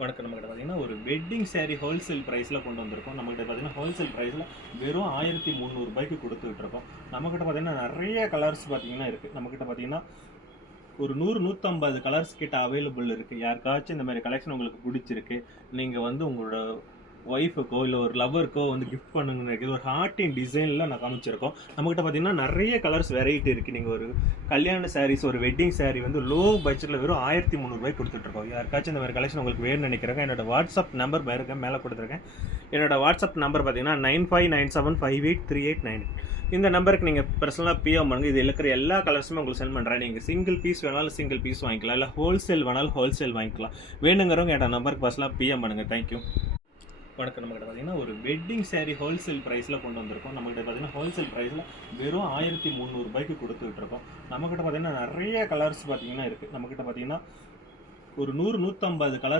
வணக்கம். நம்மகிட்ட பார்த்தீங்கன்னா ஒரு வெட்டிங் saree ஹோல்சேல் ப்ரைஸில் கொண்டு வந்திருக்கோம். நம்மகிட்ட பார்த்தீங்கன்னா ஹோல்சேல் ப்ரைஸில் வெறும் 1300 கொடுத்துட்டு இருக்கோம். நம்மகிட்ட பார்த்தீங்கன்னா நிறைய கலர்ஸ் பார்த்தீங்கன்னா இருக்குது. நம்மகிட்ட பார்த்தீங்கன்னா ஒரு 100 150 கலர்ஸ் கிட்ட அவைலபிள் இருக்குது. யாருக்காச்சும் இந்த மாதிரி கலெக்ஷன் உங்களுக்கு பிடிச்சிருக்கு, நீங்கள் வந்து உங்களோட ஒய்ஃபுக்கோ இல்லை ஒரு லவருக்கோ வந்து கிஃப்ட் பண்ணுங்க. ஒரு ஹார்ட்டின் டிசைனில் நான் காமிச்சிருக்கோம். நம்மகிட்ட பார்த்தீங்கன்னா நிறைய கலர்ஸ் வெரைட்டி இருக்குது. நீங்கள் ஒரு கல்யாண சாரீஸ், ஒரு வெட்டிங் saree வந்து லோ பட்ஜெட்டில் வெறும் 1300 கொடுத்துட்ருக்கோம். யாருக்காச்சும் இந்த மாதிரி கலெக்ஷன் உங்களுக்கு வேணும்னு நினைக்கிறேங்க, என்னோட வாட்ஸ்அப் நம்பர் மேலே கொடுத்துருக்கேன். என்னோட வாட்ஸ்அப் நம்பர் பார்த்தீங்கன்னா 9597583898. இந்த நம்பருக்கு நீங்கள் பர்சனலாக பிஎம் பண்ணுங்க. இது இருக்கிற எல்லா கலர்ஸுமே உங்களுக்கு சென்ட் பண்ணுறேன். நீங்கள் சிங்கிள் பீஸ் வேணாலும் சிங்கிள் பீஸ் வாங்கிக்கலாம், இல்லை ஹோல்சேல் வேணாலும் ஹோல்சேல் வாங்கிக்கலாம். வேணுங்கிறவங்க என்னோட நம்பருக்கு பர்சனலாக பிஎம் பண்ணுங்கள். தேங்க்யூ. வணக்கம். நம்மகிட்ட பார்த்தீங்கன்னா ஒரு வெட்டிங் saree ஹோல்சேல் ப்ரைஸில் கொண்டு வந்திருக்கோம். நம்மகிட்ட பார்த்தீங்கன்னா ஹோல்சேல் ப்ரைஸில் வெறும் 1300 கொடுத்துட்டு இருக்கோம். நம்மகிட்ட பார்த்தீங்கன்னா நிறைய கலர்ஸ் பார்த்தீங்கன்னா இருக்குது. நம்மகிட்ட பார்த்தீங்கன்னா ஒரு 100 150 கலர்